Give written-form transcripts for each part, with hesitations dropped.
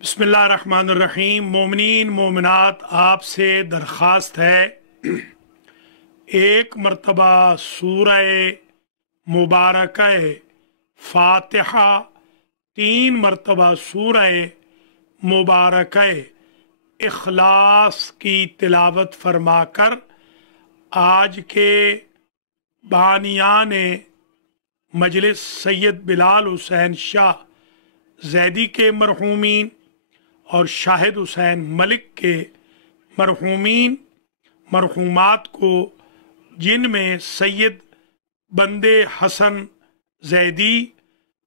बिस्मिल्लाहिर्रहमानिर्रहीम। मोमिनीन मोमिनात, आपसे दरख्वास्त है एक मरतबा सूरह मुबारक फातिहा, 3 मरतबा सूरह मुबारक इखलास की तिलावत फरमाकर आज के बानियान मजलिस सैयद बिलाल हुसैन शाह जैदी के मरहूमीन और शाहिद हुसैन मलिक के मरहूमीन मरहूमात को, जिनमें सैयद बंदे हसन जैदी,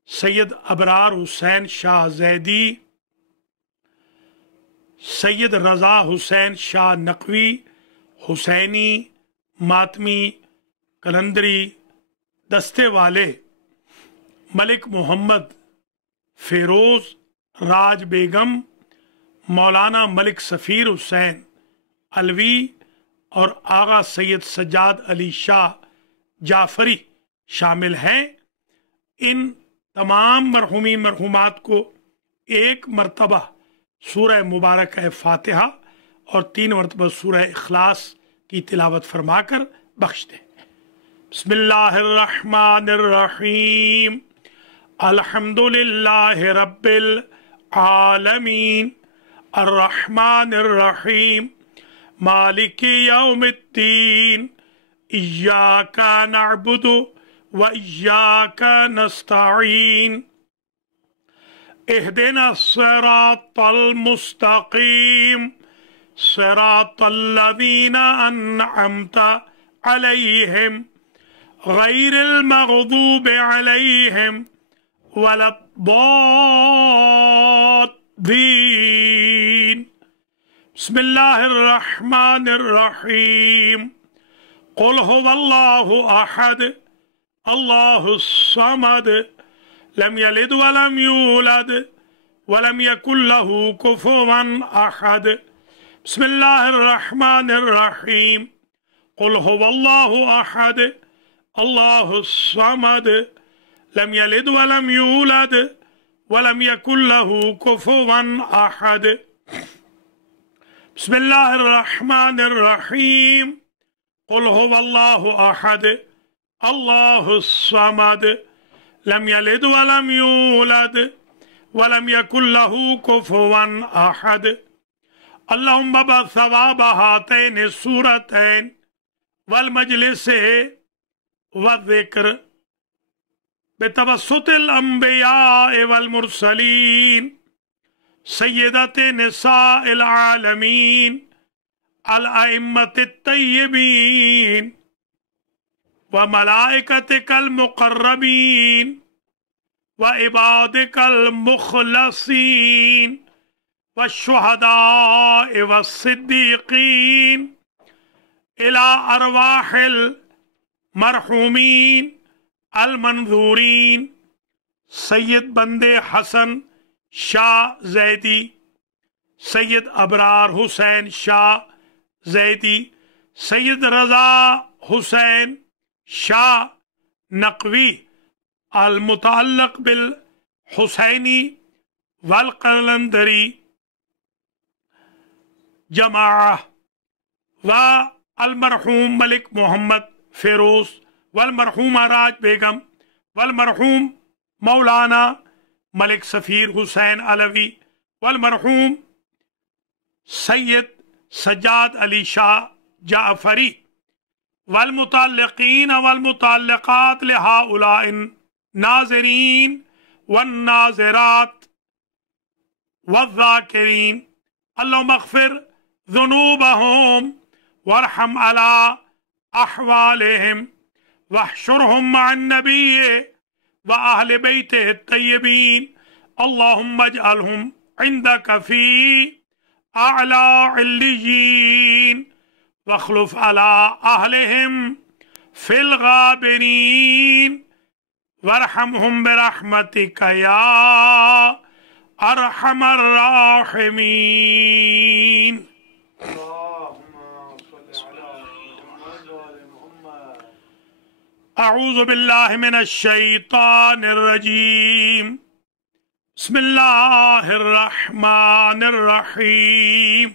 सैयद अबरार हुसैन शाह जैदी, सैयद रज़ा हुसैन शाह नकवी, हुसैनी, मातमी, कलंदरी दस्ते वाले, मलिक मोहम्मद, फेरोज, राज बेगम, मौलाना मलिक सफ़ीर हुसैन अलवी और आगा सैयद सज्जाद अली शाह जाफरी शामिल हैं। इन तमाम मरहूमीन मरहूमात को एक मरतबा सूरह मुबारक फातिहा और 3 मरतबा सूरह इखलास की तिलावत फरमाकर बख्श दें। बिस्मिल्लाहिर्रहमानिर्रहीम। अल्हम्दुलिल्लाहि रब्बिल आलमीन अर्रहमानिर्रहीम मालिकी यौमिद्दीन इय्याका नअबुदु व इय्याका नस्तईन इहदिना सिरातल मुस्तकीम सिरातल लज़ीना अन्अमता अलैहिम गैरिल मग़दूबि अलैहिम वलद्दीन। बिस्मिल्लाहिर्रहमानिर्रहीम। क़ुल हुवल्लाहु अहद अल्लाहुस समद लम यलिद वलम यूलद वलम यकुल लहू कुफुवन अहद। बिस्मिल्लाहिर्रहमानिर्रहीम। क़ुल हुवल्लाहु अहद अल्लाहुस समद लम यलिद वलम यूलद वलम यकुल लहू कुफुवन अहद। बिस्मिल्लाहिर्रहमानिर्रहीम। क़ुल हुवल्लाहु अहद अल्लाहुस समद लम यलिद वलम यूलद वलम यकुल लहू कुफुवन अहद। अल्लाहुम्मा बसवाब हातैन सूरतैन वल मजलिस व ज़िक्र बेतवस्सुतिल अंबिया वल मुरसलीन सय्यदते निसाइल आलमीन अल अइम्मतित तय्यबीन व मलाइकतिकल मुक़र्रबीन व इबादिकल मुख़लसीन व शुहदाए व सिद्दीक़ीन इला अरवाहिल मरहूमीन अल मंजूरीन सैयद बंदे हसन शाह जैदी, सैयद अबरार हुसैन शाह जैदी, सैयद रज़ा हुसैन शाह नकवी अल मुतअल्लिक़ बिल हुसैनी वल कलंदरी जमाअह व अल मरहूम मलिक मोहम्मद फेरोज वल मरहूमा राज बेगम वल मरहूम मौलाना मलिक सफ़ीर हुसैन अलवी वल मरहूम सैयद सज्जाद अली शाह जाफरी वल मुतअल्लिक़ीन वल मुतअल्लिक़ात लिहाउलाइन नाज़िरीन वन नाज़िरात वज़्ज़ाकिरीन। अल्लाहुम्मा अग़फ़िर ज़ुनूबहुम वरहम अला अहवालिहिम वहशुरहुम मअन नबिय्य व अहले बैतिहि तय्यबीन। अल्लाहुम्मा अजअलहुम इंदक फी अअला इल्लिय्यीन वख्लुफ अला अहलिहिम फिल गाबिरीन वरहमहुम बिरहमतिका या अरहमर राहिमीन। अऊज़ु बिल्लाहि मिनश शैतानिर रजीम। बिस्मिल्लाहिर्रहमानिर्रहीम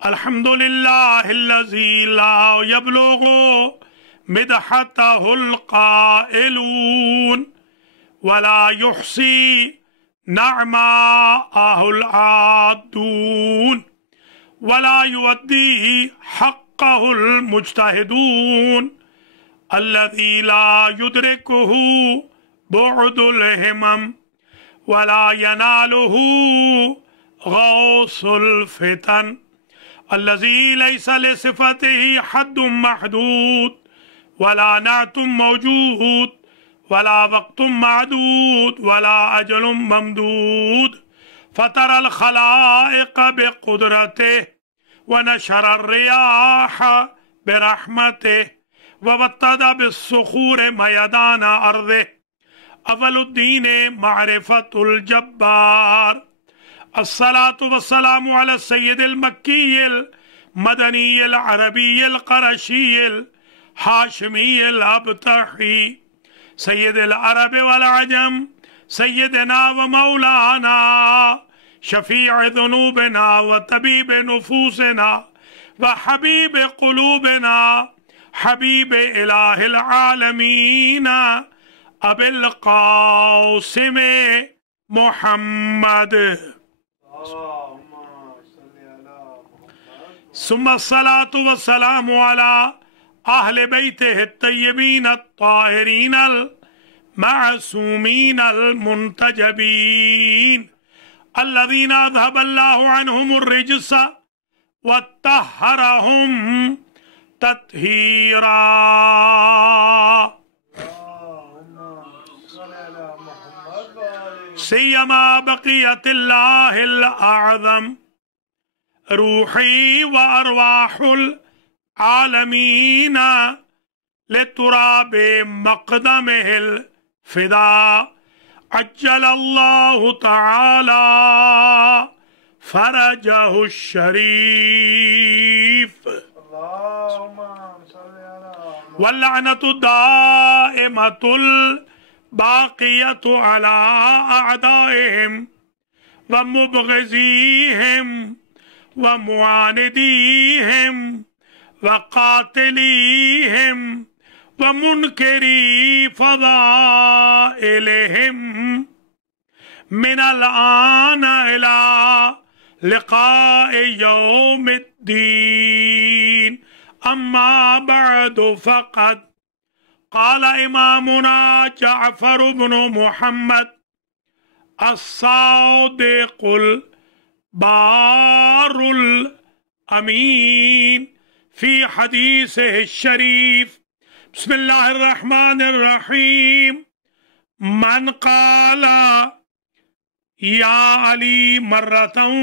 अल्हम्दुलिल्लाहिल्लज़ी ला यब्लुगु मिदहतहुल क़ाइलून वला युहसी नअमाअहुल आदून वला युअद्दी हक़्क़हुल मुज्तहिदून अल्लज़ी ला युद्रिकुहु बुअदुल हिमम वला यनालुहु गौसुल फितन अल्लज़ी लैसा लिसिफ़तिही हद्दुम महदूद वला नातुम मौजूद वला वक़्तुम मादूद वला अजलुम ममदूद फ़तरल ख़लाइक़ बिक़ुदरतिही व नशरर रियाह बिरहमतिही व वत्तद बिस्सुखूर मयदान अर्ज़िही अवलुद्दीन मारिफतुल जब्बार अस्सलातु वस्सलामु अला सय्यदिल मक्कीयिल मदनीयिल अरबीयिल क़रशीयिल हाशिमीयिल अबतही सय्यदिल अरब वल अजम सय्यदना व मौलाना शफ़ीअ ज़ुनूबिना व तबीब नुफूसिना व हबीब क़ुलूबिना हबीब इलाहिल आलमीन अबिल क़ासिम मुहम्मद सुम्मा सलातु व सलामु अला अहले बैतिहि तय्यबीन अत्ताहिरीन मअसूमीन मुंतजबीन अल्लज़ीना अज़हबल्लाहु अन्हुमुर रिज्स व तह्हरहुम तत्हीरा सियमा बक़ियतिल्लाहिल आज़म रूही व अरवाहुल आलमीन लितुराबे मक़दमिहिल फ़िदा अज्जलल्लाहु तआला फ़रजहु शरीफ वल्लअनतु दाइमतुल बाक़ियतु अला अअदाइहिम व मुबग़िज़ीहिम व मुआनिदीहिम व क़ातिलीहिम व मुनकिरी फ़ज़ाइलिहिम मिनल आन इला लिक़ाइ यौमिद्दीन अम्मा बअदु फ़क़द क़ाल इमामुना जअफ़र इब्न मुहम्मद अस्सादिक़ुल बारुल अमीन फ़ी हदीसिहि शरीफ बिस्मिल्लाहिर्रहमानिर्रहीम मन क़ाला या अली मर्रतन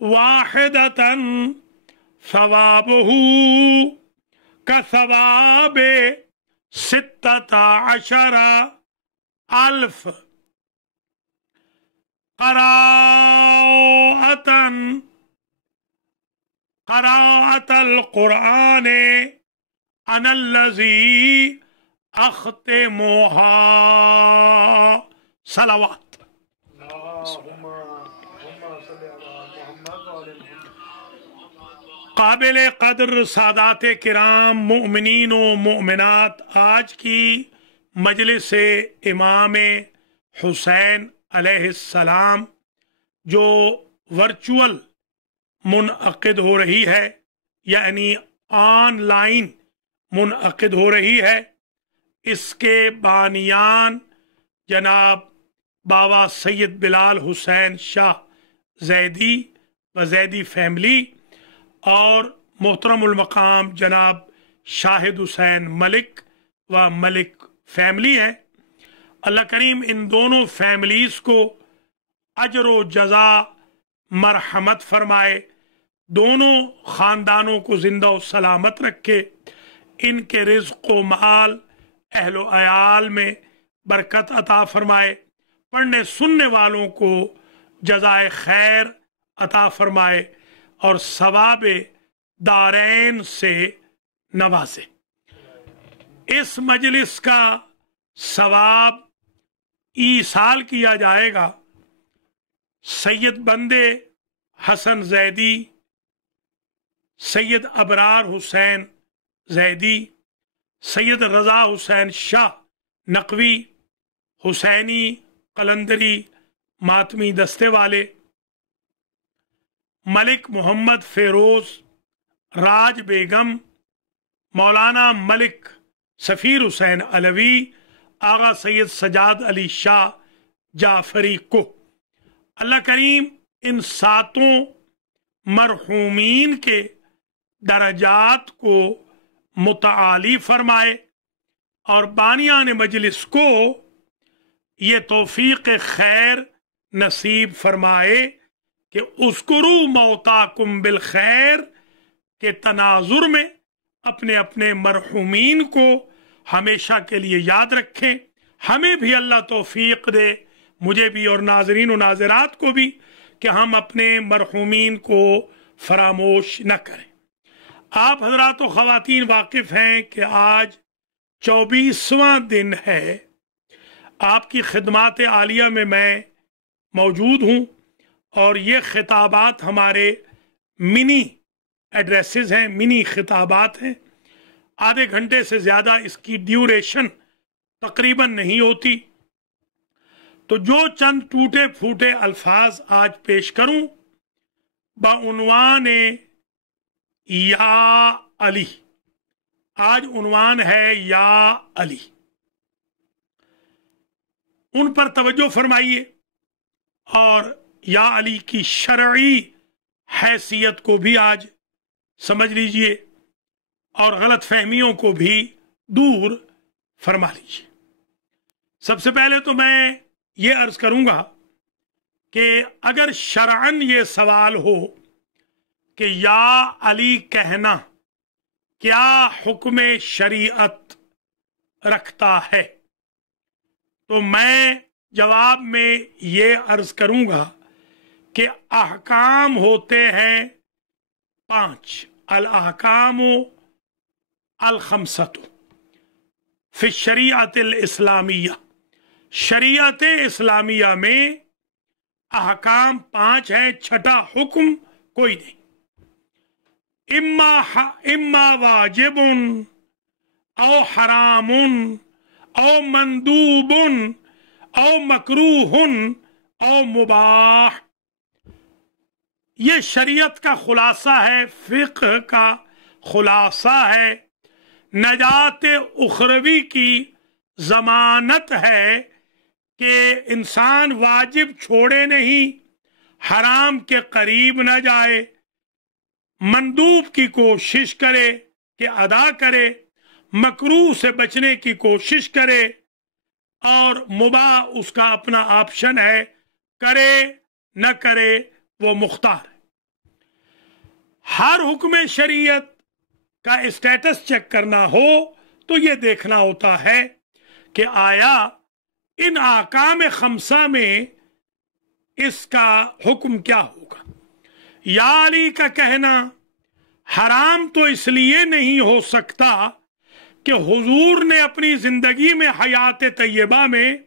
वाहिदतन सवाबुहु कसवाबे सित्तता अशरा अल्फ क़राअतल क़ुरआन अनल्लज़ी अख़्तिमुहा सलावत काबिल कदर सादात किराम मुमिनीन व मुमिनात, आज की मजलिस इमाम हुसैन अलैहिस्सलाम जो वर्चुअल मुनअक़िद हो रही है, यानी ऑनलाइन मुनअक़िद हो रही है, इसके बानियान जनाब बाबा सैयद बिलाल हुसैन शाह ज़ैदी व ज़ैदी फैमिली और मोहतरमुल मकाम जनाब शाहिद हुसैन मलिक व मलिक फैमिली है। अल्लाह करीम इन दोनों फैमिलीज़ को अजर व जज़ा मरहमत फरमाए, दोनों ख़ानदानों को ज़िंदा व सलामत रखे, इनके रिज़्क़ व माल अहलो अयाल में बरकत अता फरमाए, पढ़ने सुनने वालों को जज़ाए खैर अता फरमाए और सवाब दारैन से नवाजे। इस मजलिस का सवाब ईसाल किया जाएगा सैयद बंदे हसन जैदी, सैयद अबरार हुसैन जैदी, सैयद रजा हुसैन शाह नकवी, हुसैनी कलंदरी मातमी दस्ते वाले, मलिक मोहम्मद फेरोज, राज बेगम, मौलाना मलिक सफ़ीर हुसैन अलवी, आगा सैयद सजाद अली शाह जाफरी को अल्लाह करीम इन सातों मरहूमीन के दरजात को मुतआली फरमाए और बानियान मजलिस को ये तौफीक खैर नसीब फरमाए कि उस्कुरू मौताकुम बिल खैर के तनाजुर में अपने अपने मरहूमीन को हमेशा के लिए याद रखें। हमें भी अल्लाह तौफीक दे, मुझे भी और नाजरीन और नाजरात को भी, कि हम अपने मरहूमीन को फरामोश न करें। आप हजरात व ख़वातीन वाकिफ़ हैं कि आज 24वां दिन है आपकी खिदमात आलिया में मैं मौजूद हूँ और ये खिताबात हमारे मिनी एड्रेसेस हैं, मिनी खिताबात हैं। आधे घंटे से ज़्यादा इसकी ड्यूरेशन तकरीबन नहीं होती, तो जो चंद टूटे फूटे अल्फाज आज पेश करूं बाउनवान या अली। आज उन्वान है या अली, उन पर तवज्जो फरमाइए और या अली की शरई हैसियत को भी आज समझ लीजिए और गलत फहमियों को भी दूर फरमा लीजिए। सबसे पहले तो मैं ये अर्ज करूंगा कि अगर शरअन ये सवाल हो कि या अली कहना क्या हुक्म शरीयत रखता है, तो मैं जवाब में ये अर्ज करूंगा कि अहकाम होते हैं 5, अल अहकामु अल खमसतु फिर शरीअतिल इस्लामिया। शरीयत इस्लामिया में अहकाम 5 हैं, छठा हुक्म कोई नहीं। इम्मा वाजिबुन औ हरामुन औ मंदूबुन औ मकरूहुन औ मुबाह। ये शरीयत का खुलासा है, फिक्र का खुलासा है, नजात उखरवी की जमानत है कि इंसान वाजिब छोड़े नहीं, हराम के करीब न जाए, मंदूब की कोशिश करे कि अदा करे, मकरूह से बचने की कोशिश करे और मुबाह उसका अपना ऑप्शन है, करे न करे वो मुख्तार है। हर हुक्म शरीयत का स्टेटस चेक करना हो तो ये देखना होता है कि आया इन आकाम खमसा में इसका हुक्म क्या होगा। या अली का कहना हराम तो इसलिए नहीं हो सकता कि हुजूर ने अपनी जिंदगी में हयात तैयबा में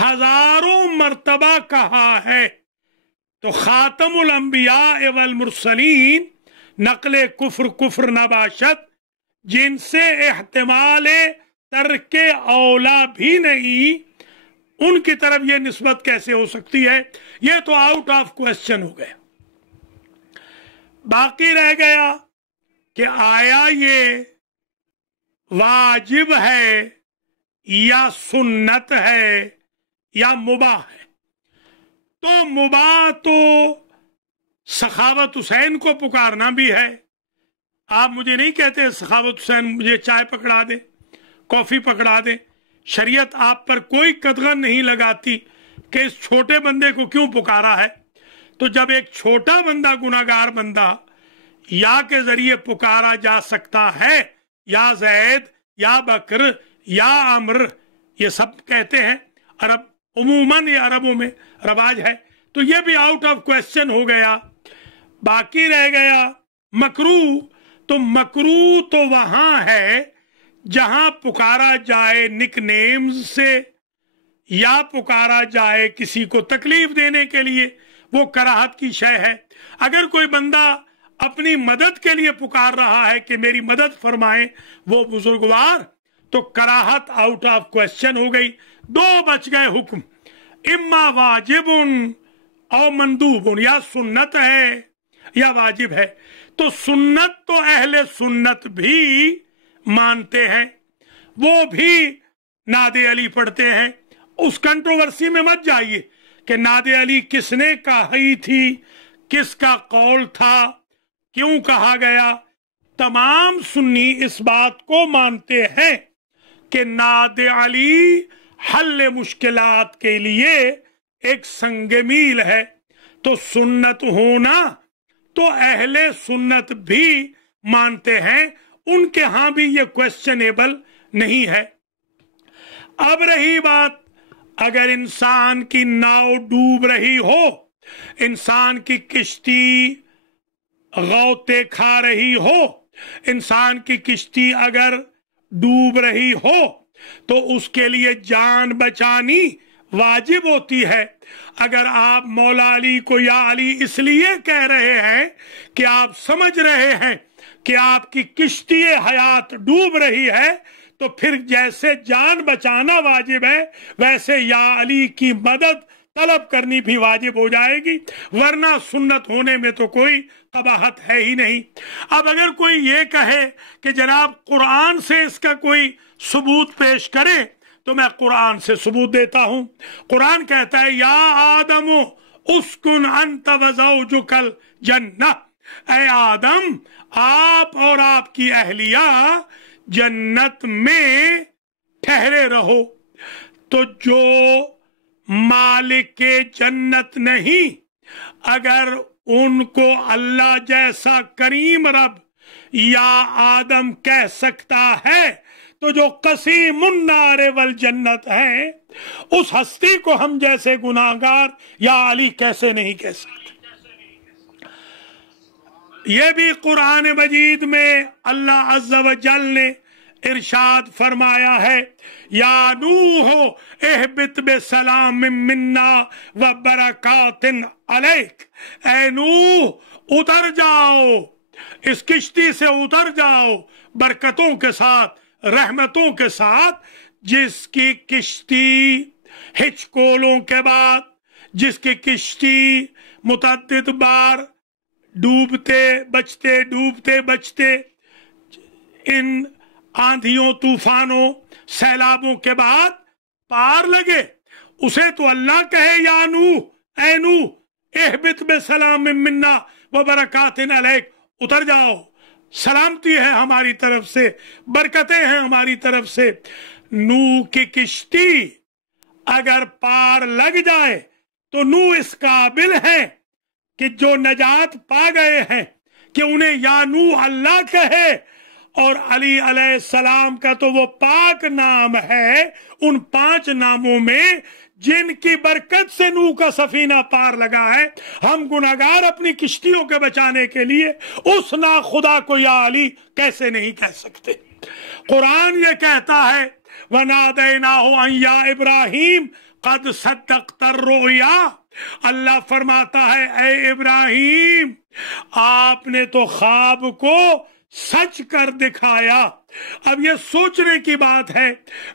हजारों मर्तबा कहा है, तो खातमुल अंबिया वल मुरसलीन नकले कुफ्र नबाशत, जिनसे एहतिमाल तर्के औला भी नहीं, उनकी तरफ ये निस्बत कैसे हो सकती है? ये तो आउट ऑफ क्वेश्चन हो गया। बाकी रह गया कि आया ये वाजिब है या सुन्नत है या मुबाह है। तो मुबाह तो सखावत हुसैन को पुकारना भी है। आप मुझे नहीं कहते सखावत हुसैन मुझे चाय पकड़ा दे, कॉफी पकड़ा दे। शरीयत आप पर कोई कदगन नहीं लगाती कि इस छोटे बंदे को क्यों पुकारा है। तो जब एक छोटा बंदा, गुनाहगार बंदा या के जरिए पुकारा जा सकता है, या जैद या बकर या अम्र, ये सब कहते हैं अरब, उमूमन ये अरबों में रवाज है, तो ये भी आउट ऑफ क्वेश्चन हो गया। बाकी रह गया मकरू। तो मकरू तो वहां है जहां पुकारा जाए निक नेम्स से या पुकारा जाए किसी को तकलीफ देने के लिए, वो कराहत की शय है। अगर कोई बंदा अपनी मदद के लिए पुकार रहा है कि मेरी मदद फरमाए वो बुजुर्गवार, तो कराहत आउट ऑफ क्वेश्चन हो गई। दो बच गए हुक्म, इम्मा वाजिबुन और मंदूबुन, या सुन्नत है या वाजिब है। तो सुन्नत तो अहले सुन्नत भी मानते हैं, वो भी नादे अली पढ़ते हैं। उस कंट्रोवर्सी में मत जाइए कि नादे अली किसने कही थी, किसका कौल था, क्यों कहा गया। तमाम सुन्नी इस बात को मानते हैं कि नादे अली हल मुश्किलात के लिए एक संगमील है। तो सुन्नत होना तो अहले सुन्नत भी मानते हैं, उनके यहां भी ये क्वेश्चनेबल नहीं है। अब रही बात, अगर इंसान की नाव डूब रही हो, इंसान की किश्ती गौते खा रही हो, इंसान की किश्ती अगर डूब रही हो तो उसके लिए जान बचानी वाजिब होती है। अगर आप मौला अली को या अली इसलिए कह रहे हैं कि आप समझ रहे हैं कि आपकी किश्ती हयात डूब रही है, तो फिर जैसे जान बचाना वाजिब है वैसे या अली की मदद तलब करनी भी वाजिब हो जाएगी, वरना सुन्नत होने में तो कोई कबाहत है ही नहीं। अब अगर कोई ये कहे कि जनाब कुरान से इसका कोई सबूत पेश करे, तो मैं कुरान से सबूत देता हूं। कुरान कहता है या आदम उस्कुन अंत व ज़ौजुकल जन्नह, ऐ आदम आप और आपकी अहलिया जन्नत में ठहरे रहो। तो जो मालिक के जन्नत नहीं, अगर उनको अल्लाह जैसा करीम रब या आदम कह सकता है, तो जो कसीमुन नारे वल जन्नत है, उस हस्ती को हम जैसे गुनाहगार या अली कैसे नहीं कह सकते। ये भी कुरान मजीद में अल्लाह अज़्ज़ा व जल ने इरशाद फरमाया है, या नूह एहबित बिसलाम मिन्ना व बरकातिन अलैक, ऐ नूह उतर जाओ, इस किश्ती से उतर जाओ बरकतों के साथ, रहमतों के साथ। जिसकी किश्ती हिचकोलों के बाद, जिसकी किश्ती मुतअद्दिद बार डूबते बचते इन आंधियों तूफानों सैलाबों के बाद पार लगे, उसे तो अल्लाह कहे या नूह ऐ नूह एहबित बिसलाम मिन्ना व बरकातिन अलैक, उतर जाओ, सलामती है हमारी तरफ से, बरकतें हैं हमारी तरफ से। नूह की किश्ती अगर पार लग जाए तो नूह इस काबिल है कि जो नजात पा गए हैं कि उन्हें या नूह अल्लाह कहे, और अली अलैहिस्सलाम का तो वो पाक नाम है उन 5 नामों में जिनकी बरकत से नूह का सफीना पार लगा है। हम गुनाहगार अपनी किश्तियों के बचाने के लिए उस ना खुदा को या अली कैसे नहीं कह सकते। कुरान ये कहता है वनादैनाहु अन या इब्राहिम कद सद्दक़्ता रुया, अल्लाह फरमाता है ऐ इब्राहिम आपने तो ख्वाब को सच कर दिखाया। अब ये सोचने की बात है,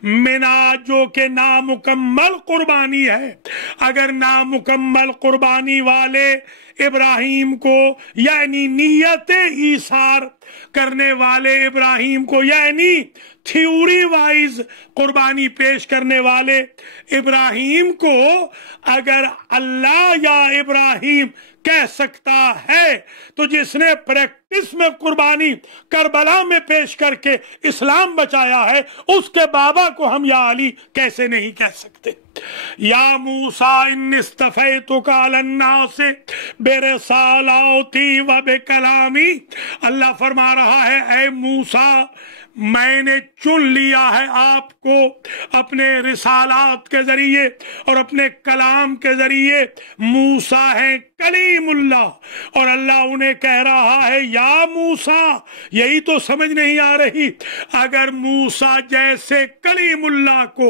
मिना जो के नामुकम्मल कुर्बानी है, अगर नामुकम्मल कुर्बानी वाले इब्राहिम को यानी नियत ईसार करने वाले इब्राहिम को, यानी थ्योरी वाइज कुर्बानी पेश करने वाले इब्राहिम को अगर अल्लाह या इब्राहिम कह सकता है, तो जिसने प्रैक्टिस में कुर्बानी करबला में पेश करके इस्लाम बचाया है, उसके बाबा को हम या अली कैसे नहीं कह सकते। या मूसा इन्निस्तफ़ैतुका अलन्नासि बिरिसालाती व बिकलामी, अल्लाह फरमा रहा है ऐ मूसा میں نے چن لیا ہے آپ کو اپنے رسالات کے ذریعے اور اپنے کلام کے ذریعے۔ موسیٰ ہے کلیم اللہ اور اللہ انہیں کہہ رہا ہے یا موسیٰ۔ یہی تو سمجھ نہیں آ رہی، اگر موسیٰ جیسے کلیم اللہ کو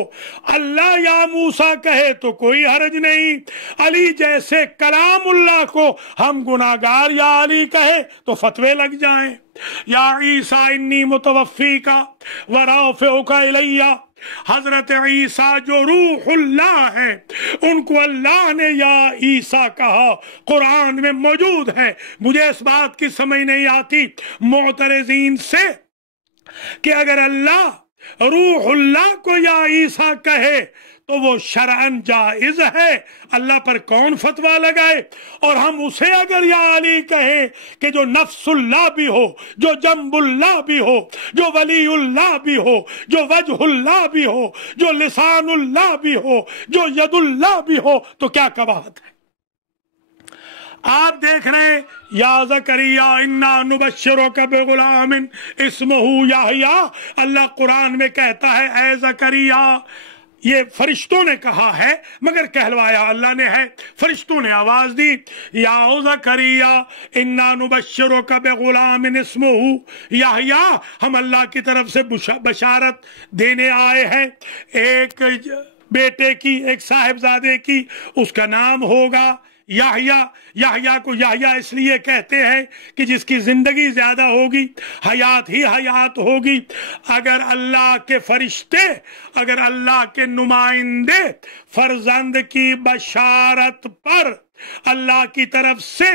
اللہ یا موسیٰ کہے تو کوئی حرج نہیں، علی جیسے کلام اللہ کو ہم گناہگار یا علی کہے تو فتوے لگ جائیں۔ یا عیسیٰ انی متوفیک ورافعک الیہ، حضرت عیسیٰ جو روح اللہ ہے ان کو اللہ نے یا عیسیٰ کہا، قرآن میں موجود ہے۔ مجھے اس بات کی سمجھ نہیں آتی معترضین سے کہ اگر اللہ روح اللہ کو یا عیسیٰ کہے تو وہ شرعاً جائز ہے، اللہ پر کون فتویٰ لگائے؟ اور ہم اسے اگر یا علی کہیں کہ جو نفس اللہ بھی ہو، جو جنب اللہ بھی ہو، جو ولی اللہ بھی ہو، جو وجہ اللہ بھی ہو، جو لسان اللہ بھی ہو، جو ید اللہ بھی ہو، تو کیا قباحت ہے؟ آپ دیکھ رہے ہیں یا زکریا انا نبشرک بغلام اسمہ یحییٰ، اللہ قرآن میں کہتا ہے اے زکریا، یہ فرشتوں نے کہا ہے مگر کہلوایا اللہ نے ہے، فرشتوں نے آواز دی یا زکریا انا نبشرک بغلام اسمہ یحییٰ، ہم اللہ کی طرف سے بشارت دینے آئے ہیں ایک بیٹے کی، ایک صاحبزادے کی، اس کا نام ہوگا یحییٰ۔ یحییٰ کو یحییٰ اس لیے کہتے ہیں کہ جس کی زندگی زیادہ ہوگی، حیات ہی حیات ہوگی۔ اگر اللہ کے فرشتے، اگر اللہ کے نمائندے فرزند کی بشارت پر اللہ کی طرف سے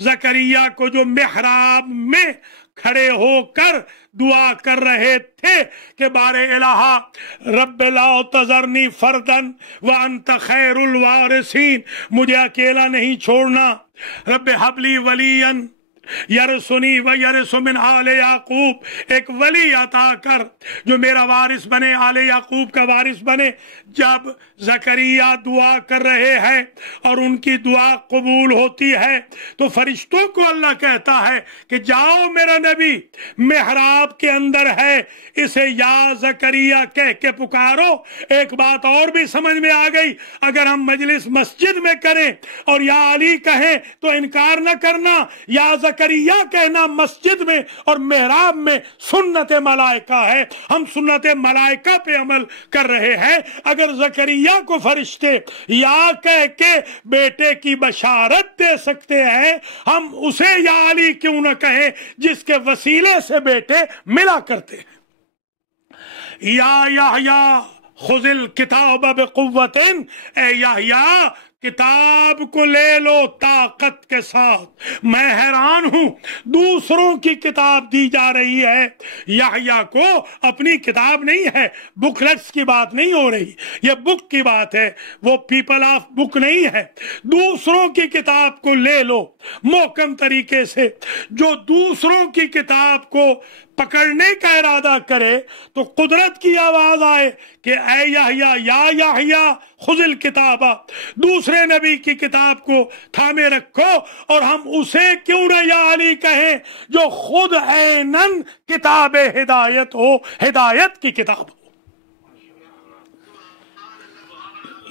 زکریا کو جو محراب میں کھڑے ہو کر دعا کر رہے تھے کہ بار الہ رب لا تذرنی فردن وانت خیر الوارثین، مجھے اکیلا نہیں چھوڑنا، رب حب لی ولیا یرثنی ویرث من آل یعقوب، ایک ولی عطا کر جو میرا وارث بنے، آل یعقوب کا وارث بنے۔ جب زکریا دعا کر رہے ہیں اور ان کی دعا قبول ہوتی ہے تو فرشتوں کو اللہ کہتا ہے کہ جاؤ میرا نبی محراب کے اندر ہے، اسے یا زکریا کہہ کے پکارو۔ ایک بات اور بھی سمجھ میں آ گئی، اگر ہم مجلس مسجد میں کریں اور یا علی کہیں تو انکار نہ کرنا، یا زکریا کہنا مسجد میں اور محراب میں سنت ملائکہ ہے، ہم سنت ملائکہ پہ عمل کر رہے ہیں۔ اگر زکریا کو فرشتے یا کہہ کے بیٹے کی بشارت دے سکتے ہیں، ہم اسے یا علی کیوں نہ کہیں جس کے وسیلے سے بیٹے ملا کرتے ہیں۔ یا یحییٰ خذ الکتاب بقوۃ، اے یحییٰ کتاب کو لے لو طاقت کے ساتھ۔ میں حیران ہوں دوسروں کی کتاب دی جا رہی ہے، یحییٰ کو اپنی کتاب نہیں ہے، بکلیٹس کی بات نہیں ہو رہی، یہ بک کی بات ہے، وہ پیپل آف بک نہیں ہے۔ دوسروں کی کتاب کو لے لو محکم طریقے سے۔ جو دوسروں کی کتاب کو پکڑنے کا ارادہ کرے تو قدرت کی آواز آئے کہ اے یحییٰ یا یحییٰ خذ الکتاب، دوسرے نبی کی کتاب کو تھامے رکھو، اور ہم اسے کیوں نہ یا علی کہیں جو خود عیناً کتاب ہدایت ہو، ہدایت کی کتاب ہو۔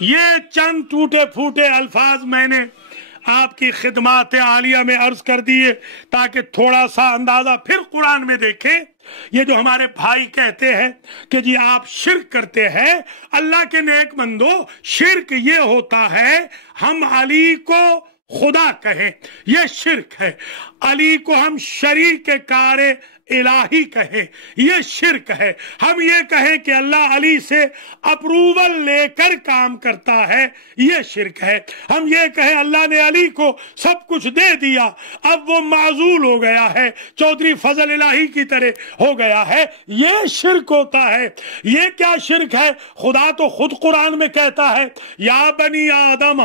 یہ چند ٹوٹے پھوٹے الفاظ میں نے آپ کی خدمات عالیہ میں عرض کر دیے تاکہ تھوڑا سا اندازہ پھر قرآن میں دیکھیں۔ یہ جو ہمارے بھائی کہتے ہیں کہ جی آپ شرک کرتے ہیں، اللہ کے نیک بندو، شرک یہ ہوتا ہے ہم علی کو خدا کہیں، یہ شرک ہے۔ علی کو ہم شریک کار الہی کہیں، یہ شرک ہے۔ ہم یہ کہیں کہ اللہ علی سے اپروول لے کر کام کرتا ہے، یہ شرک ہے۔ ہم یہ کہیں اللہ نے علی کو سب کچھ دے دیا، اب وہ معزول ہو گیا ہے، چودھری فضل الہی کی طرح ہو گیا ہے، یہ شرک ہوتا ہے۔ یہ کیا شرک ہے؟ خدا تو خود قرآن میں کہتا ہے یا بنی آدم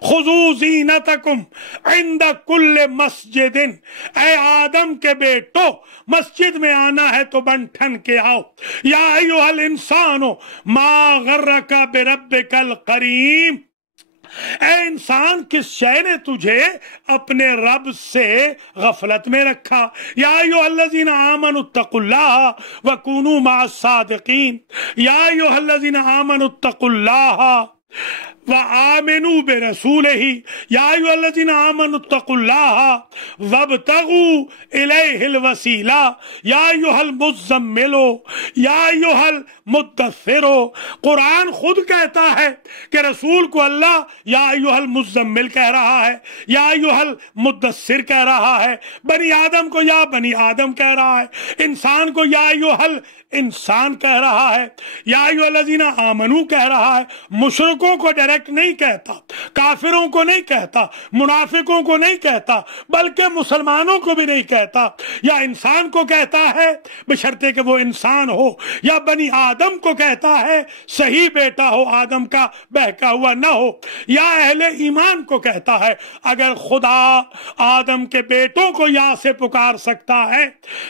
خذوا زینتکم عند کل مسجد، اے آدم کے بیٹو مسجد میں آنا ہے تو بن ٹھن کے آؤ۔ یا ایھا الانسان ما غرک بربک الکریم، اے انسان کس شے نے تجھے اپنے رب سے غفلت میں رکھا؟ یا ایھا الذین آمنوا اتقوا اللہ وکونوا مع الصادقین، یا ایھا الذین آمنوا اتقوا اللہ وآمنوا برسولہ، یا ایھا الذین آمنوا اتقوا اللہ وابتغوا الیہ الوسیلہ، یا ایھا المزمل، یا ایھا المدثر۔ قرآن خود کہتا ہے کہ رسول کو اللہ یا ایھا المزمل کہہ رہا ہے، یا ایھا المدثر کہہ رہا ہے، بنی آدم کو یا بنی آدم کہہ رہا ہے، انسان کو یا ایھا الانسان کہہ رہا ہے، یا ایھا الذین آمنوا کہہ رہا ہے۔ مشرکوں کو ڈائریکٹ نہیں کہتا، کافروں کو نہیں کہتا، منافقوں کو نہیں کہتا، بلکہ مسلمانوں کو بھی نہیں کہتا، یا انسان کو کہتا ہے بشرطے کہ وہ انسان ہو، یا بنی آدم کو کہتا ہے صحیح بیٹا ہو آدم کا بہکا ہوا نہ ہو، یا اہل ایمان کو کہتا ہے اگر خدا آدم کے بیٹوں کو یا سے پکار سکتا ہے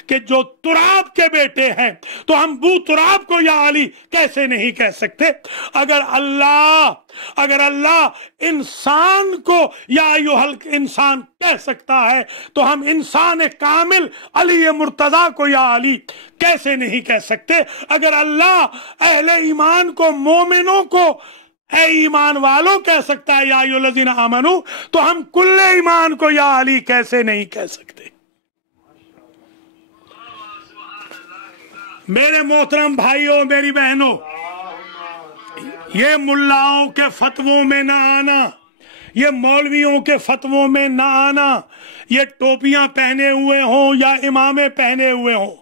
کہ جو تراب کے بیٹے ہیں تو ہم بو تراب کو یا علی کیسے نہیں کہہ سکتے؟ اگر اللہ انسان کو یا ایھا الانسان کہہ سکتا ہے تو ہم انسان کامل علی مرتضیٰ کو یا علی کیسے نہیں کہہ سکتے؟ اگر اللہ اہل ایمان کو، مومنوں کو اے ایمان والوں کہہ سکتا ہے یا ایھا الذین آمنوا، تو ہم کل ایمان کو یا علی کیسے نہیں کہہ سکتے؟ میرے محترم بھائیوں، میری بہنوں، یہ ملاؤں کے فتووں میں نہ آنا، یہ مولویوں کے فتووں میں نہ آنا، یہ ٹوپیاں پہنے ہوئے ہوں یا امامے پہنے ہوئے ہوں،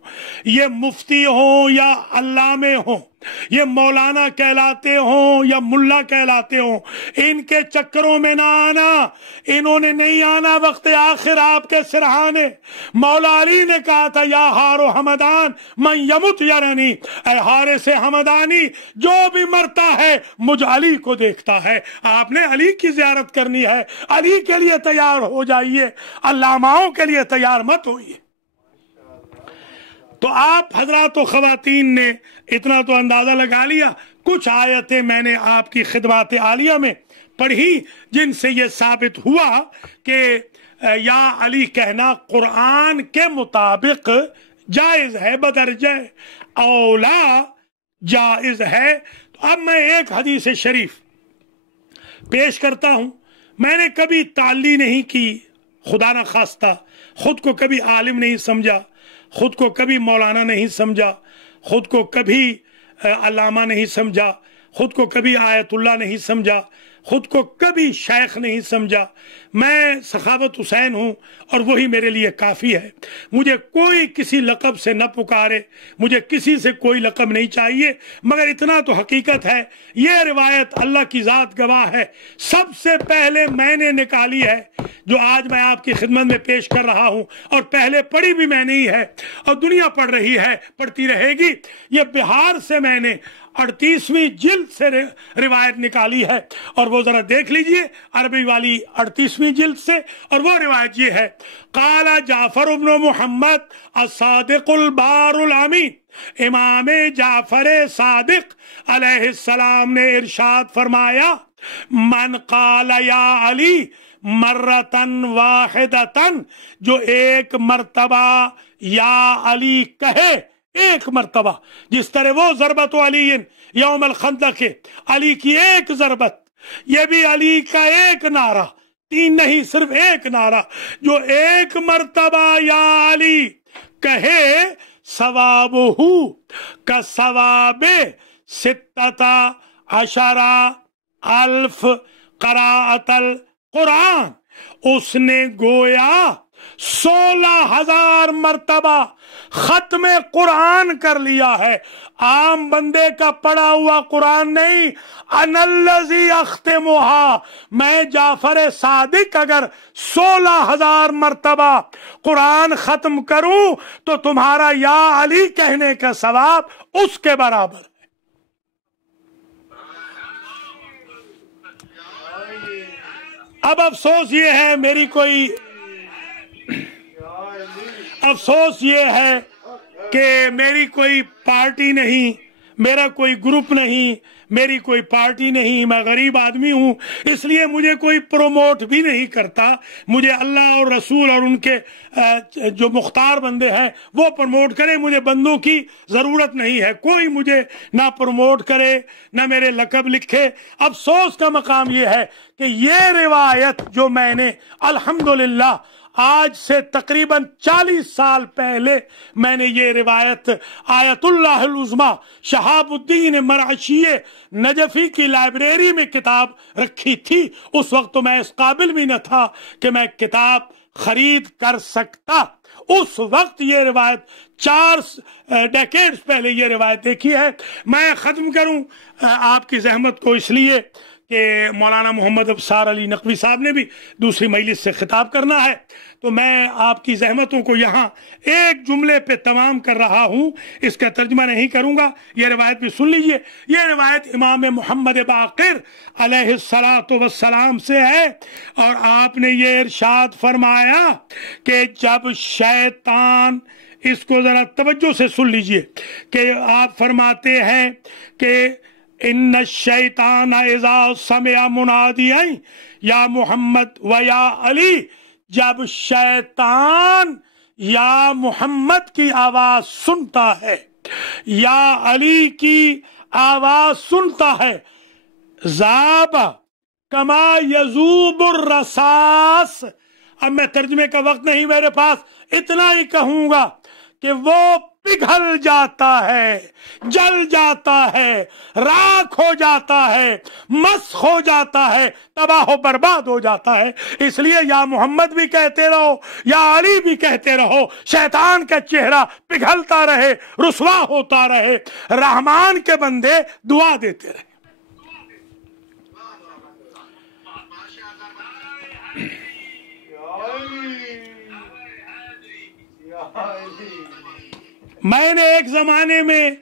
یہ مفتی ہوں یا علامے ہوں، یہ مولانا کہلاتے ہوں یا ملا کہلاتے ہوں، ان کے چکروں میں نہ آنا۔ انہوں نے نہیں آنا وقت آخر آپ کے سرہانے۔ مولا علی نے کہا تھا یا ہارو حمدان من یمت یرنی، اے حارث حمدانی جو بھی مرتا ہے مجھ علی کو دیکھتا ہے۔ آپ نے علی کی زیارت کرنی ہے، علی کے لیے تیار ہو جائیے، علاماؤں کے لیے تیار مت ہوئیے۔ تو آپ حضرات و خواتین نے اتنا تو اندازہ لگا لیا۔ کچھ آیتیں میں نے آپ کی خدمات عالیہ میں پڑھی جن سے یہ ثابت ہوا کہ یا علی کہنا قرآن کے مطابق جائز ہے، بدرجہ اولا جائز ہے۔ تو اب میں ایک حدیث شریف پیش کرتا ہوں۔ میں نے کبھی تعلی نہیں کی، خدا نہ خواستہ، خود کو کبھی عالم نہیں سمجھا، خود کو کبھی مولانا نہیں سمجھا، خود کو کبھی علامہ نہیں سمجھا، خود کو کبھی آیت اللہ نہیں سمجھا، خود کو کبھی شیخ نہیں سمجھا۔ میں سخاوت حسین ہوں اور وہی میرے لیے کافی ہے۔ مجھے کوئی کسی لقب سے نہ پکارے، مجھے کسی سے کوئی لقب نہیں چاہیے، مگر اتنا تو حقیقت ہے، یہ روایت اللہ کی ذات گواہ ہے، سب سے پہلے میں نے نکالی ہے جو آج میں آپ کی خدمت میں پیش کر رہا ہوں، اور پہلے پڑھی بھی میں نہیں ہے اور دنیا پڑھ رہی ہے، پڑھتی رہے گی۔ یہ بہار سے میں نے 38ویں جلد سے روایت نکالی ہے، اور وہ ذرا دیکھ لیجئے عربی والی 38ویں جلد سے، اور وہ روایت یہ ہے: قال جعفر بن محمد الصادق البار الامین، امام جعفر صادق علیہ السلام نے ارشاد فرمایا: من قال یا علی مرتن واحدتن، جو ایک مرتبہ یا علی کہے، ایک مرتبہ، جس طرح وہ ضربت علی یوم الخندق، علی کی ایک ضربت، یہ بھی علی کا ایک نعرہ، 3 نہیں صرف ایک نعرہ، جو ایک مرتبہ یا علی کہے، ثوابہ کثواب 16,000 قراءۃ القرآن، اس نے گویا 16,000 مرتبہ ختم قرآن کر لیا ہے۔ عام بندے کا پڑھا ہوا قرآن نہیں، انا الذی اختمھا، میں جعفر صادق اگر 16,000 مرتبہ قرآن ختم کروں تو تمہارا یا علی کہنے کا ثواب اس کے برابر ہے۔ اب افسوس یہ ہے، میری کوئی افسوس یہ ہے کہ میری کوئی پارٹی نہیں، میرا کوئی گروپ نہیں، मेरी कोई पार्टी नहीं, मैं गरीब आदमी हूँ, इसलिए मुझे कोई प्रोमोट भी नहीं करता। मुझे अल्लाह और रसूल और उनके जो मुख्तार बंदे हैं वो प्रमोट करें, मुझे बंदों की ज़रूरत नहीं है। कोई मुझे ना प्रमोट करे ना मेरे लक़ब लिखे। अफसोस का मकाम ये है कि ये रिवायत जो मैंने अल्हम्दुलिल्लाह आज से तकरीबन 40 साल पहले मैंने ये रिवायत आयतुल्लाह उज़्मा शहाबुद्दीन मरअशी नजफी की लाइब्रेरी में किताब रखी थी। उस वक्त तो मैं इस काबिल भी न था कि मैं किताब खरीद कर सकता। उस वक्त ये रिवायत 4 डेकेड्स पहले ये रिवायत देखी है। मैं ख़त्म करूं आपकी जहमत को इसलिए कि मौलाना मोहम्मद अबसार अली नकवी साहब ने भी दूसरी मजलिस से खिताब करना है, तो मैं आपकी जहमतों को यहाँ एक जुमले पे तमाम कर रहा हूँ। इसका तर्जमा नहीं करूँगा, ये रिवायत भी सुन लीजिए। ये रिवायत इमाम मोहम्मद बाक़िर अलैहिस्सलातु वस्सलाम से है और आपने ये इरशाद फरमाया कि जब शैतान, इसको ज़रा तवज्जो से सुन लीजिए, कि आप फरमाते हैं कि इन्न शैतान इज़ा समिअ मुनादियन या मोहम्मद व या अली, जब शैतान या मोहम्मद की आवाज सुनता है या अली की आवाज सुनता है, ज़ाबा कमा यज़ूबुर रसास। अब मैं तर्जमे का वक्त नहीं मेरे पास, इतना ही कहूंगा कि वो पिघल जाता है, जल जाता है, राख हो जाता है, मस्ख हो जाता है, तबाह बर्बाद हो जाता है। इसलिए या मोहम्मद भी कहते रहो या अली भी कहते रहो, शैतान का चेहरा पिघलता रहे, रुसवा होता रहे, रहमान के बंदे दुआ देते रहे। मैंने एक जमाने में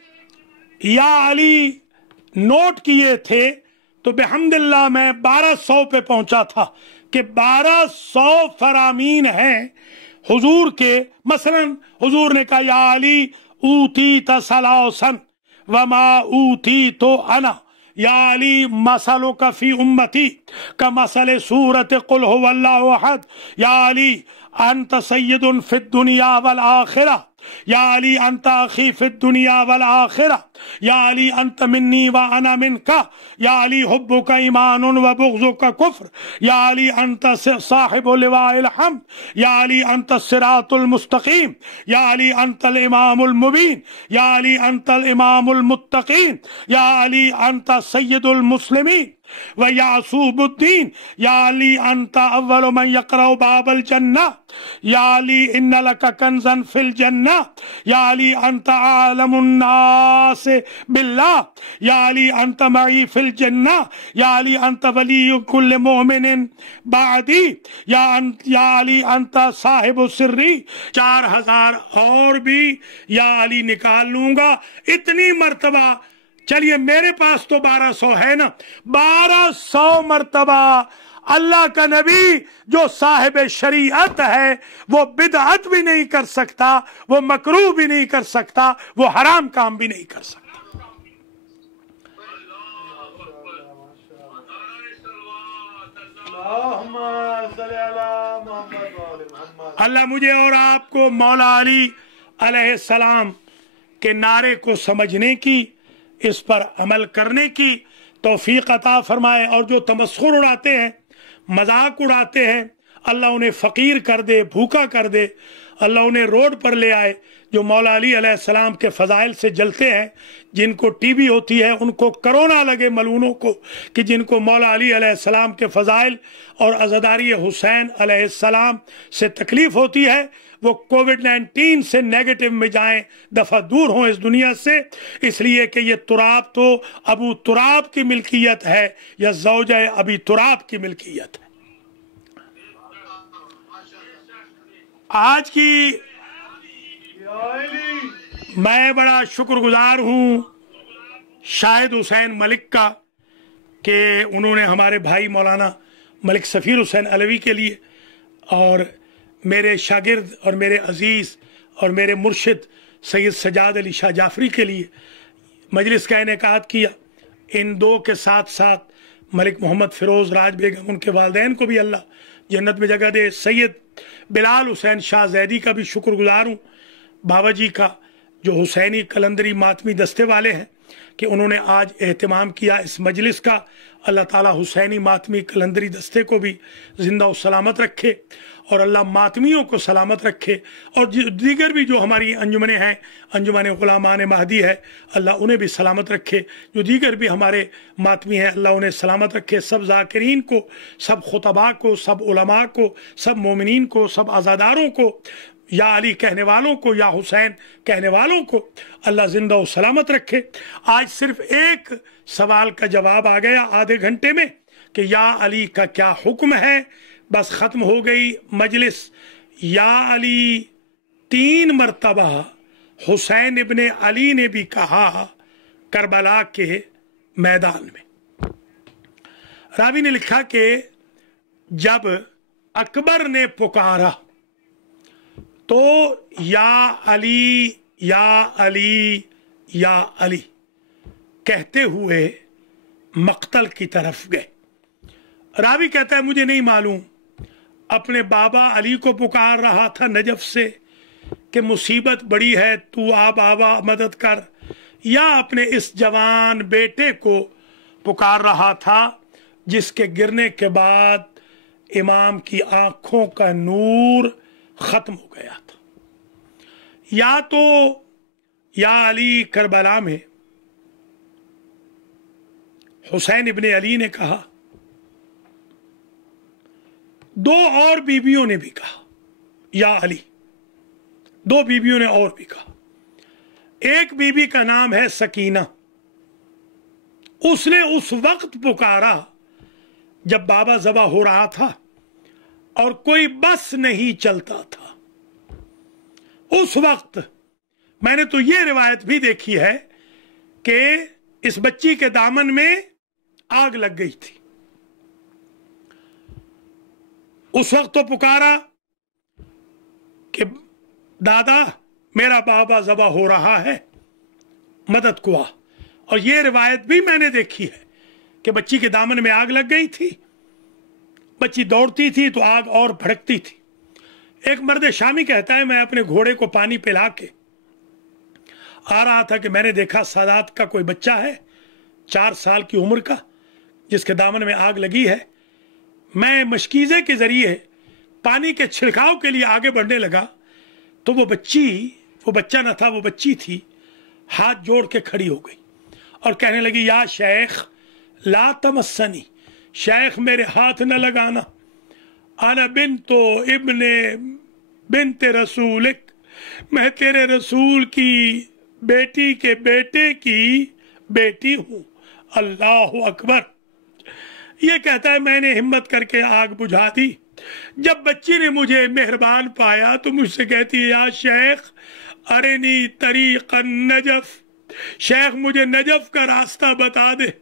या अली नोट किए थे तो बेहम्दिल्लाह मैं 1200 पे पहुंचा था कि 1200 फरामीन हैं हुजूर के। मसलन हुजूर ने कहा या अली ऊती तसलासन वमा ऊती तो अना, या अली मसलो का फी उम्मती का मसल सूरत कुल हुवल्लाहु अहद, या अली अंत सय्यदुन फिद दुनिया वल आखिरा, या अली अंत अखी फिद दुनिया वल आखिरा, या अली अंत मिन्नी व अना मिनका, या अली हुब्बुका ईमानुन व बुग़्ज़ुका कुफ्र, या अली अंत साहिबु लिवाइल हम्द, या अली अंत सिरातुल मुस्तकीम, या अली अंतल इमामुल मुबीन, या अली अंतल इमामुल मुत्तकीन, या अली अंत सय्यदुल मुस्लिमीन व यासूबुद्दीन, या अली अंत अव्वलु मन यक़रअु बाबल जन्ना, या अली इन्न लका कंज़न फिल जन्ना, या अली अंत आलमुन नास बिल्लाह, या अली अंत मई फिल जन्ना, या अली अंत वली कुल्ल मोमिनिन बादी, या अली अंत साहिबु सिर्री। 4000 और भी या अली निकाल लूंगा, इतनी मर्तबा। चलिए मेरे पास तो 1200 है ना, 1200 मर्तबा अल्लाह का नबी जो साहिब शरीयत है वो बिदअत भी नहीं कर सकता, वो मकरूह भी नहीं कर सकता, वो हराम काम भी नहीं कर सकता। अल्लाह मुझे और आपको मौला अली अलैहिस्सलाम के नारे को समझने की, इस पर अमल करने की तौफीक अता फरमाए। और जो तमस्खुर उड़ाते हैं, मजाक उड़ाते हैं, अल्लाह उन्हें फ़कीर कर दे, भूखा कर दे, अल्लाह उन्हें रोड पर ले आए। जो मौला अली अलैहिस्सलाम के फ़ज़ाइल से जलते हैं, जिनको टीबी होती है, उनको कोरोना लगे मलूनों को, कि जिनको मौला अली अलैहिस्सलाम के फ़ज़ाइल और अज़दारी हुसैन अलैहिस्सलाम से तकलीफ़ होती है, वो कोविड-19 से नेगेटिव में जाएं, दफ़ा दूर हों इस दुनिया से। इसलिए कि ये तुराब तो अबू तुराब की मिल्कियत है या ज़ौजा अबी तुराब की मिल्कियत है। आज की मैं बड़ा शुक्रगुजार हूँ शाहिद हुसैन मलिक का कि उन्होंने हमारे भाई मौलाना मलिक सफ़ीर हुसैन अलवी के लिए और मेरे शागिर्द और मेरे अजीज़ और मेरे मुर्शिद सैयद सजाद अली शाह जाफरी के लिए मजलिस का इनेकाद किया। इन दो के साथ साथ मलिक मोहम्मद फिरोज राज बेगम, उनके वालिदैन को भी अल्लाह जन्नत में जगह दे। सैयद बिलाल हुसैन शाह ज़ैदी का भी शुक्रगुजार हूँ, बाबा जी का, जो हुसैनी कलंदरी मातमी दस्ते वाले हैं, कि उन्होंने आज एहतमाम किया इस मजलिस का। अल्लाह ताला हुसैनी मातमी कलंदरी दस्ते को भी ज़िंदा और सलामत रखे, और अल्लाह मातमियों को सलामत रखे, और दीगर भी जो हमारी अंजुमनें हैं, अंजुमन गुलामान महदी है, अल्लाह उन्हें भी सलामत रखे। जो दीगर भी हमारे मातमी हैं, अल्लाह उन्हें सलामत रखे। सब ज़ाकिरीन को, सब खुतबा को, सब उलमा को, सब मोमिनीन को, सब आज़ादारों को, या अली कहने वालों को, या हुसैन कहने वालों को अल्लाह ज़िंदा और सलामत रखे। आज सिर्फ एक सवाल का जवाब आ गया आधे घंटे में कि या अली का क्या हुक्म है, बस ख़त्म हो गई मजलिस। या अली 3 मरतबा हुसैन इब्ने अली ने भी कहा करबला के मैदान में। रावी ने लिखा कि जब अकबर ने पुकारा तो या अली या अली या अली कहते हुए मक्तल की तरफ गए। रावी कहता है मुझे नहीं मालूम अपने बाबा अली को पुकार रहा था नजफ से कि मुसीबत बड़ी है, तू आ बाबा मदद कर, या अपने इस जवान बेटे को पुकार रहा था जिसके गिरने के बाद इमाम की आंखों का नूर खत्म हो गया था। या तो या अली करबला में हुसैन इब्ने अली ने कहा, 2 और बीबियों ने भी कहा या अली, 2 बीबियों ने और भी कहा। एक बीबी का नाम है सकीना, उसने उस वक्त पुकारा जब बाबा ज़बा हो रहा था और कोई बस नहीं चलता था। उस वक्त मैंने तो ये रिवायत भी देखी है कि इस बच्ची के दामन में आग लग गई थी। उस वक्त तो पुकारा कि दादा मेरा बाबा ज़बा हो रहा है, मदद को आ। और ये रिवायत भी मैंने देखी है कि बच्ची के दामन में आग लग गई थी, बच्ची दौड़ती थी तो आग और भड़कती थी। एक मर्द शामी कहता है मैं अपने घोड़े को पानी पिला के आ रहा था कि मैंने देखा सादात का कोई बच्चा है 4 साल की उम्र का, जिसके दामन में आग लगी है। मैं मशकीज़े के जरिए पानी के छिड़काव के लिए आगे बढ़ने लगा तो वो बच्चा न था, वो बच्ची थी, हाथ जोड़ के खड़ी हो गई और कहने लगी या शेख ला तमस्सनी, शेख मेरे हाथ न लगाना, आना बिन्तो इब्ने बिन्ते रसूलिक, मैं तेरे रसूल की बेटी के बेटे की बेटी हूँ। अल्लाह अकबर। ये कहता है मैंने हिम्मत करके आग बुझा दी। जब बच्ची ने मुझे मेहरबान पाया तो मुझसे कहती है या शेख अरेनी तरीक़न नजफ, शेख मुझे नजफ का रास्ता बता दे।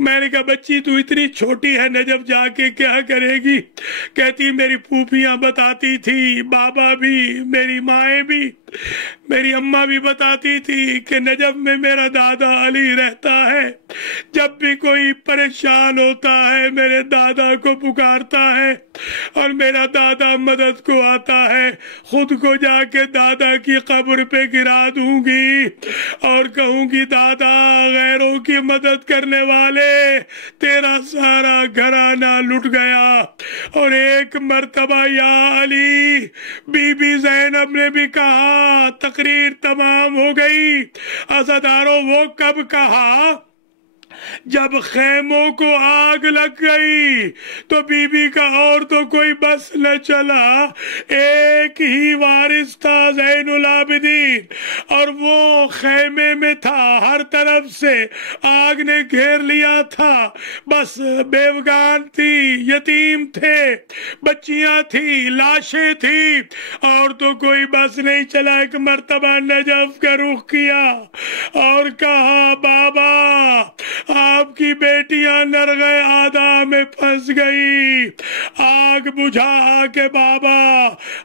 मैंने कहा बच्ची तू इतनी छोटी है, नजफ जाके क्या करेगी? कहती मेरी फूफियां बताती थी, बाबा भी, मेरी माएँ भी, मेरी अम्मा भी बताती थी कि नजफ में मेरा दादा अली रहता है। जब भी कोई परेशान होता है मेरे दादा को पुकारता है और मेरा दादा मदद को आता है। खुद को जाके दादा की कब्र पे गिरा दूंगी और कहूंगी दादा गैरों की मदद करने वाले तेरा सारा घराना लुट गया। और एक मर्तबा या अली बीबी ज़ैनब ने भी कहा, तकरीर तमाम हो गई। अज़ादारों वो कब कहा? जब खैमों को आग लग गई तो बीबी का और तो कोई बस न चला, एक ही वारिस था ज़ैनुल आबिदीन और वो खैमे में था। हर तरफ से आग ने घेर लिया था, बस बेवगान थी, यतीम थे, बच्चियां थी, लाशें थी और तो कोई बस नहीं चला। एक मर्तबा नजफ का रुख किया और कहा बाबा आपकी बेटियां नरगे आदा में फंस गई। आग बुझा के बाबा,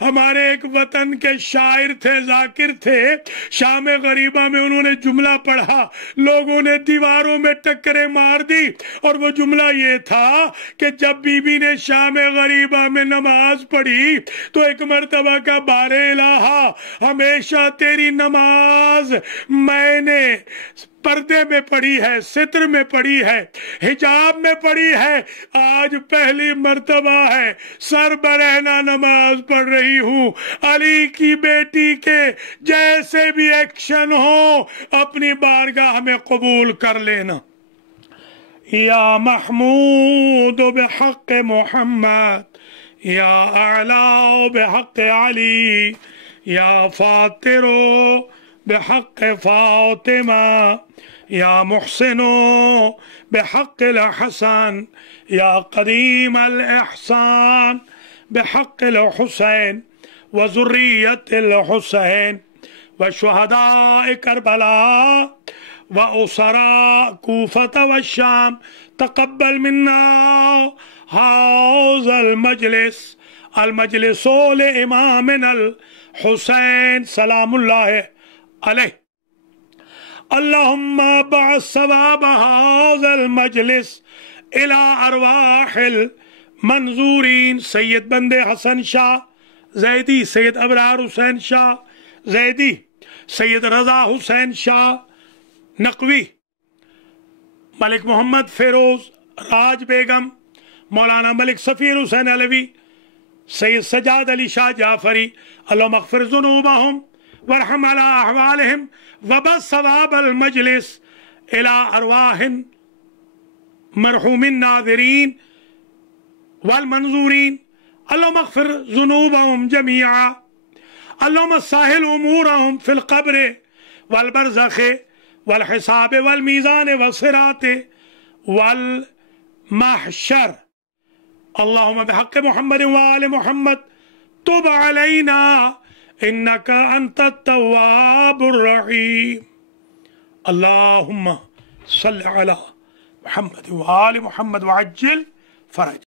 हमारे एक वतन के शायर थे, जाकिर थे, शाम गरीबा में उन्होंने जुमला पढ़ा, लोगों ने दीवारों में टक्करें मार दी, और वो जुमला ये था कि जब बीबी ने शाम गरीबा में नमाज पढ़ी तो एक मर्तबा का बारे इलाहा, हमेशा तेरी नमाज मैंने पर्दे में पढ़ी है, सित्र में पढ़ी है, हिजाब में पढ़ी है, आज पहली मर्तबा है सर बरहना नमाज पढ़ रही हूँ। अली की बेटी के जैसे भी एक्शन हो अपनी बारगाह में कबूल कर लेना। या महमूद बिहक़ मोहम्मद, या आला बिहक़ अली, या फातिरो बिहक़ फातिमा, या मुहसिनो बिहक़ हसन, या करीम अल एहसान बिहक़ हुसैन व ज़ुर्रियत हुसैन व शुहदाए करबला व उसरा कूफत व शाम, तक़ब्बल मिन्ना हाज़ल मजलिस अल मजलिसोल इमामिनल हुसैन सलामुल्लाह अलैह। अल्लाहुम्मा बअस सवाब हाज़ल मजलिस इला अरवाहिल मंजूरीन सैयद बंदे हसन शाह ज़ैदी, सैयद अबरार हुसैन शाह ज़ैदी, सैयद रज़ा हुसैन शाह नकवी, मलिक मोहम्मद फिरोज, राज बेगम, मौलाना मलिक सफ़ीर हुसैन अलवी, सैयद सजाद अली शाह जाफरी, अल्लाहुम्मा अग़फ़िर ज़ुनूबहुम वरहम अला अहवालिहिम वबस सवाब अल मजलिस इला अरवाहिन मरहूमिन नाज़रीन वल मंजूरीन, अल्लाहुम्मा अग़फ़िर ज़ुनूबहुम जमीआ, अल्लाहुम्मा साहिल उमूरहुम फ़िल क़ब्र वल बरज़ख़ वल हिसाब वल मीज़ान व सिरात वल महशर। अल्लाहुम्मा बिहक़्क़ि मुहम्मद व आलि मुहम्मद तुब अलैना इन्नका अंतत तव्वाबुर रहीम। अल्लाहुम्मा सल्लि अला मुहम्मद व आलि मुहम्मद व अज्जिल फरज।